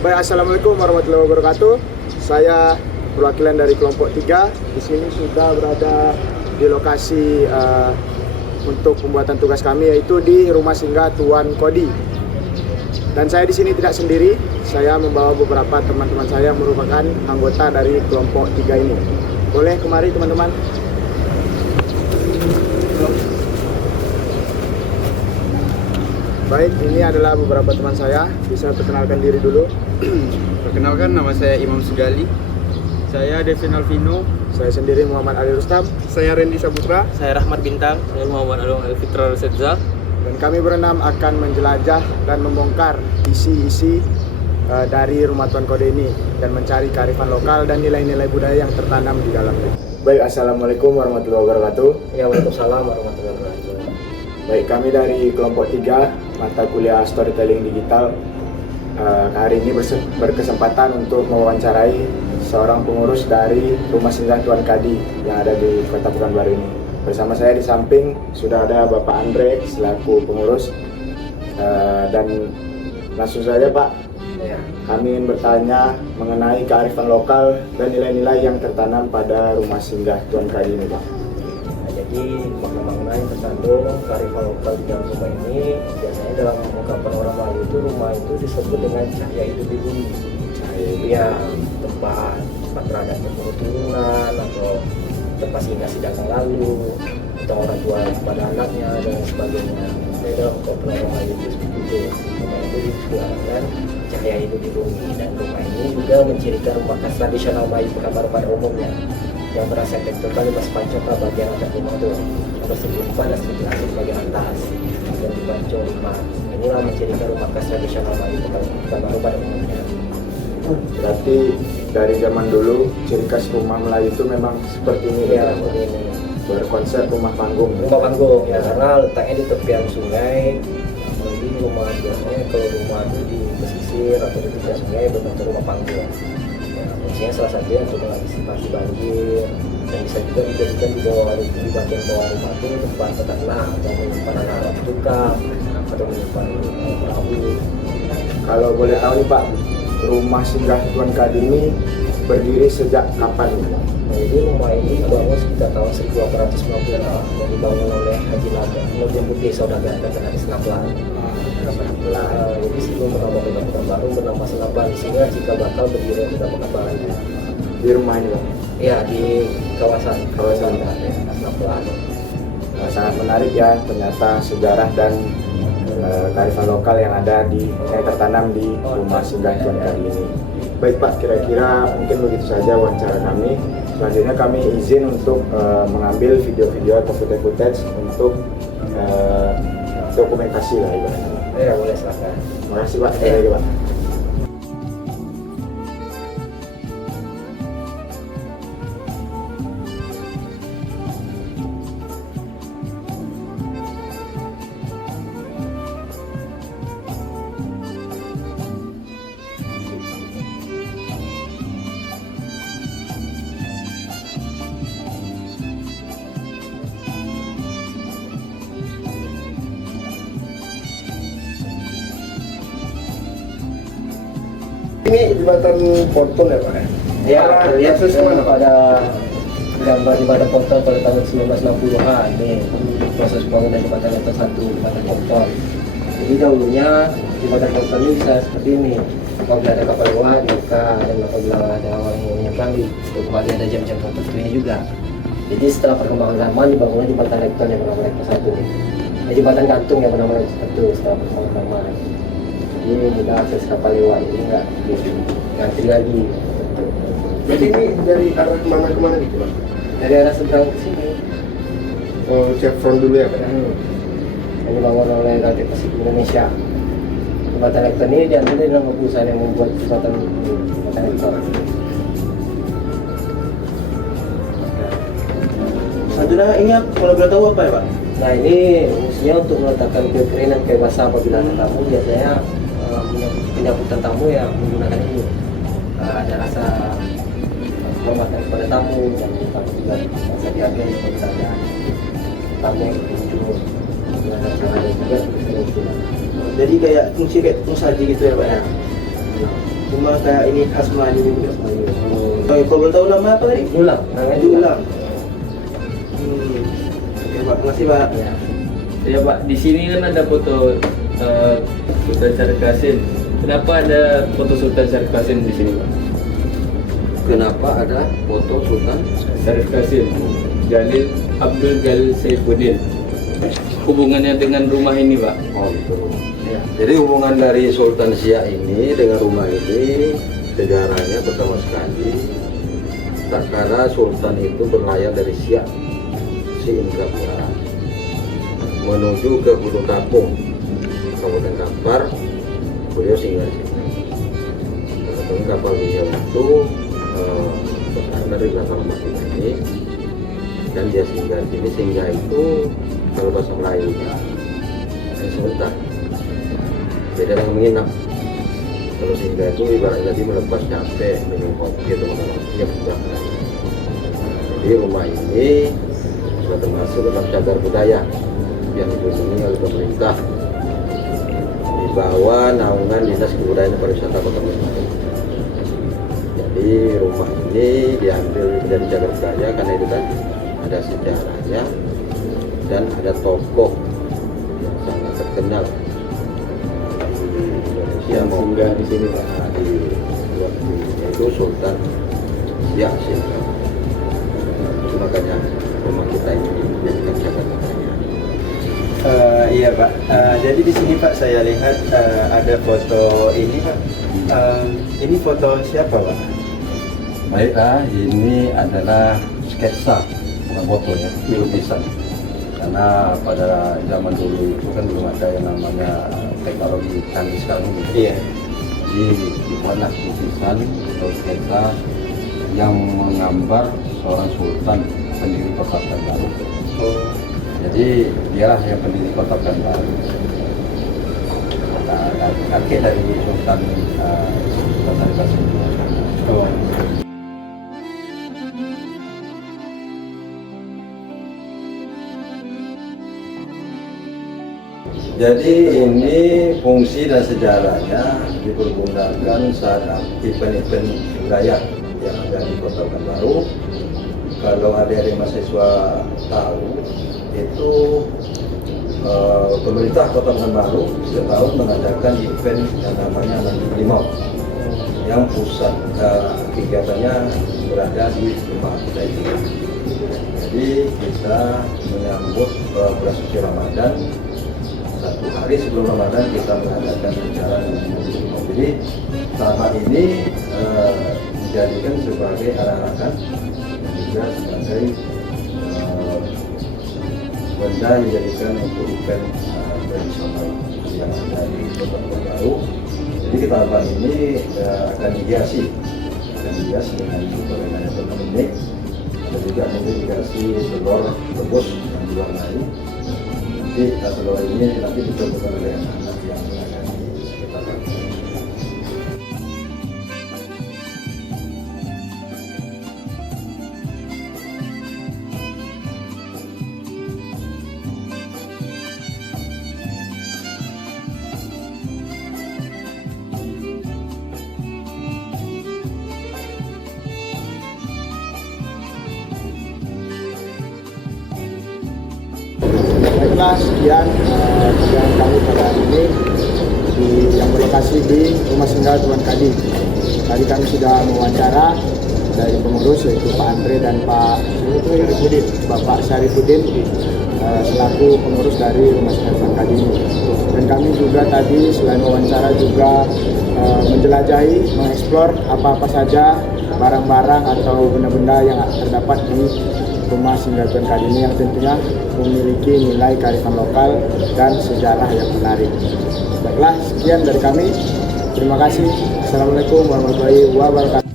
Baik, assalamualaikum warahmatullahi wabarakatuh. Saya perwakilan dari kelompok 3. Di sini sudah berada di lokasi untuk pembuatan tugas kami, yaitu di rumah singgah Tuan Kodi. Dan saya di sini tidak sendiri. Saya membawa beberapa teman-teman saya yang merupakan anggota dari kelompok 3 ini. Boleh kemari teman-teman. Baik, ini adalah beberapa teman saya. Bisa perkenalkan diri dulu. Perkenalkan, nama saya Imam Sugali. Saya Devin Alvino. Saya sendiri Muhammad Ali Rustam. Saya Randy Saputra. Saya Rahmat Bintang. Saya Muhammad Alung Alfitra Rosetza. Dan kami berenam akan menjelajah dan membongkar isi-isi dari rumah Tuan Kode ini dan mencari kearifan lokal dan nilai-nilai budaya yang tertanam di dalamnya. Baik, assalamualaikum warahmatullahi wabarakatuh. Ya, waalaikumsalam warahmatullahi wabarakatuh. Baik, kami dari kelompok 3 mata kuliah Storytelling Digital hari ini berkesempatan untuk mewawancarai seorang pengurus dari rumah singgah Tuan Kadi yang ada di Kota Pekanbaru ini. Bersama saya di samping sudah ada Bapak Andre selaku pengurus, dan langsung saja Pak, kami ingin bertanya mengenai kearifan lokal dan nilai-nilai yang tertanam pada rumah singgah Tuan Kadi ini, Pak. Jadi makna-makna yang terkandung kearifan lokal di dalam rumah ini, biasanya dalam ungkapan orang Melayu itu rumah itu disebut dengan cahaya hidup di bumi. Ya, tempat beradanya keturunan atau tempat singgah sedangkan lalu atau orang tua pada anaknya dan sebagainya. Jadi dalam ungkapan orang Melayu itu seperti itu. Rumah itu digunakan cahaya hidup di bumi, dan rumah ini juga mencirikan rumah khas tradisional Melayu Pekanbaru pada umumnya yang berarsitektur kalimas pancaka bagian atas rumah itu yang bersebut pada struktur bagian atas dan dibantu rumah. Inilah mencirikan rumah khas tradisional Melayu Pekanbaru pada umumnya. Berarti dari zaman dulu ciri khas rumah Melayu itu memang seperti ini, Ya, seperti ini. Berkonsep rumah panggung. Rumah panggung ya, karena letaknya di tepian sungai. Apalagi rumah biasanya kalau rumah itu di pesisir atau di tepian sungai berbentuk rumah panggung. Fungsinya salah satunya untuk mengantisipasi banjir, dan bisa juga dijadikan di bagian bawah rumah itu tempat peternak atau menyimpan anak-anak tukang atau menyimpan perahu. Kalau boleh tahu nih Pak, rumah singgah Tuan Kadi ini berdiri sejak kapan? Nah, jadi rumah ini dibangun sekitar tahun 1890 yang dibangun oleh Haji Naga Nurdin Putih Saudagar dan Haji Senaplan. Jadi sebelum bernama Kota Pekanbaru bernama Senaplan, sehingga jika bakal berdiri Kota Pekanbaru Di rumah ini Pak? ya di kawasan Senaplan. Nah, sangat menarik ya ternyata sejarah dan kearifan lokal yang ada yang tertanam di rumah singgah Tuan Kadi ini. Baik Pak, kira-kira mungkin begitu saja wawancara kami. Selanjutnya kami izin untuk mengambil video-video atau footage untuk dokumentasi lah ibaratnya. Ya, boleh silakan. Terima kasih Pak. Sekali lagi Pak. Ini jembatan ponton ya Pak? Ya, lihat akses kemana Pak? pada gambar jembatan ponton pada tahun 1960-an. Nih, proses pembangunan jembatan yang satu jembatan ponton. Jadi dahulunya jembatan ponton ini bisa seperti ini. Apabila ada kapal luar dibuka, dan apabila ada orang yang menyeberang untuk kembali ada jam-jam tertentunya juga. Jadi setelah perkembangan zaman dibangunlah jembatan rekton yang bernama Rektor 1. Jembatan gantung yang bernama Rektor 1 setelah perkembangan zaman. Jadi mudah akses kapal lewat, jadi nggak ngantri lagi. Jadi ini dari arah kemana gitu Pak? Dari arah seberang ke sini. Oh, chevron dulu ya Pak? Yang dibangun oleh Rakyat Pasifik Indonesia. Jembatan Rektor ini diambil dari nama perusahaan yang membuat jembatan Rektor. Selanjutnya ini kalau boleh tahu apa ya Pak? Nah, ini fungsinya untuk meletakkan kue kering dan kue basah apabila ada tamu. Biasanya penyambutan tamu yang menggunakan ini. Ada rasa hormatan kepada tamu, dan tamu juga merasa dihargai apabila ada tamu yang berkunjung. Dengan cara juga seperti itu. Jadi kayak fungsi kayak tepung saji gitu ya Pak ya? Cuma kayak ini khas Melayu gitu. Khas Melayu. Oh, kalau boleh tahu nama apa tadi? Julang, namanya Julang. Oke Pak, makasih Pak. Ya. Ya Pak, di sini kan ada foto Sultan Syarif Qasim. Kenapa ada foto Sultan Syarif Qasim di sini Pak? Kenapa ada foto Sultan? Syarif Qasim, Jalil Abdul Jalil Saifuddin. Hubungannya dengan rumah ini Pak? Oh gitu. Ya. Jadi hubungan dari Sultan Siak ini dengan rumah ini sejarahnya pertama sekali tak kala Sultan itu berlayar dari Siak, si Indrapura, menuju ke Gunung Kapung, Kabupaten Kampar. Beliau singgah di sini. Kebetulan kapal beliau itu bersandar di belakang rumah kita ini, dan dia singgah di sini. Singgah itu kalau bahasa Melayunya hanya sebentar, beda dengan menginap. Kalau singgah itu ibaratnya tadi melepas capek, minum kopi atau makan roti yang sudah. Jadi rumah ini sudah termasuk dalam cagar budaya yang dilindungi oleh pemerintah di bawah naungan Dinas Kebudayaan dan Pariwisata Kota Medan. Jadi rumah ini diambil dari cagar budaya karena itu tadi ada sejarahnya dan ada tokoh yang sangat terkenal di Indonesia Yang singgah di sini Pak. di luar negeri, yaitu Sultan Siak Singgah. Makanya rumah kita ini dijadikan cagar budaya. Iya Pak, jadi di sini Pak saya lihat ada foto ini Pak. Ini foto siapa Pak? Baiklah, ini adalah sketsa, bukan foto ya, lukisan. Karena pada zaman dulu itu kan belum ada yang namanya teknologi canggih sekarang ini. Iya. Jadi dibuatlah lukisan atau sketsa yang menggambar seorang sultan pendiri kota Pekanbaru. Oh. Jadi dialah yang pendiri kota Pekanbaru. Kakek dari Sultan Syarif Qasim. Oh. Jadi ini fungsi dan sejarahnya dipergunakan saat event-event budaya yang ada di Kota Pekanbaru. Kalau adik-adik mahasiswa tahu, itu pemerintah Kota Pekanbaru setahun mengadakan event yang namanya Nanti Limau, yang pusat kegiatannya berada di rumah kita ini. Jadi kita menyambut bulan suci Ramadan. Satu hari sebelum Ramadan kita mengadakan acara Nanti Limau. Jadi saat ini dijadikan sebagai arak-arakan dan juga sebagai benda yang dijadikan untuk event tradisional yang ada di Kota Pekanbaru. Jadi ketahapan ini akan dihiasi dengan permainan unik. Ada juga nanti dikasih telur rebus yang diwarnai. Nanti telur ini nanti dicoba oleh anak-anak yang ada di sekitar kami. Baiklah, sekian perjalanan kami pada hari ini yang berlokasi di Rumah Singgah Tuan Kadi. Tadi kami sudah mewawancara dari pengurus yaitu Pak Andre dan Pak Syarifuddin, Bapak Syarifuddin selaku pengurus dari Rumah Singgah Tuan Kadi ini. Dan kami juga tadi selain mewawancara juga menjelajahi, mengeksplor apa-apa saja barang-barang atau benda-benda yang terdapat di Rumah Singgah Tuan Kadi ini yang tentunya memiliki nilai kearifan lokal dan sejarah yang menarik. Baiklah, sekian dari kami. Terima kasih. Assalamualaikum warahmatullahi wabarakatuh.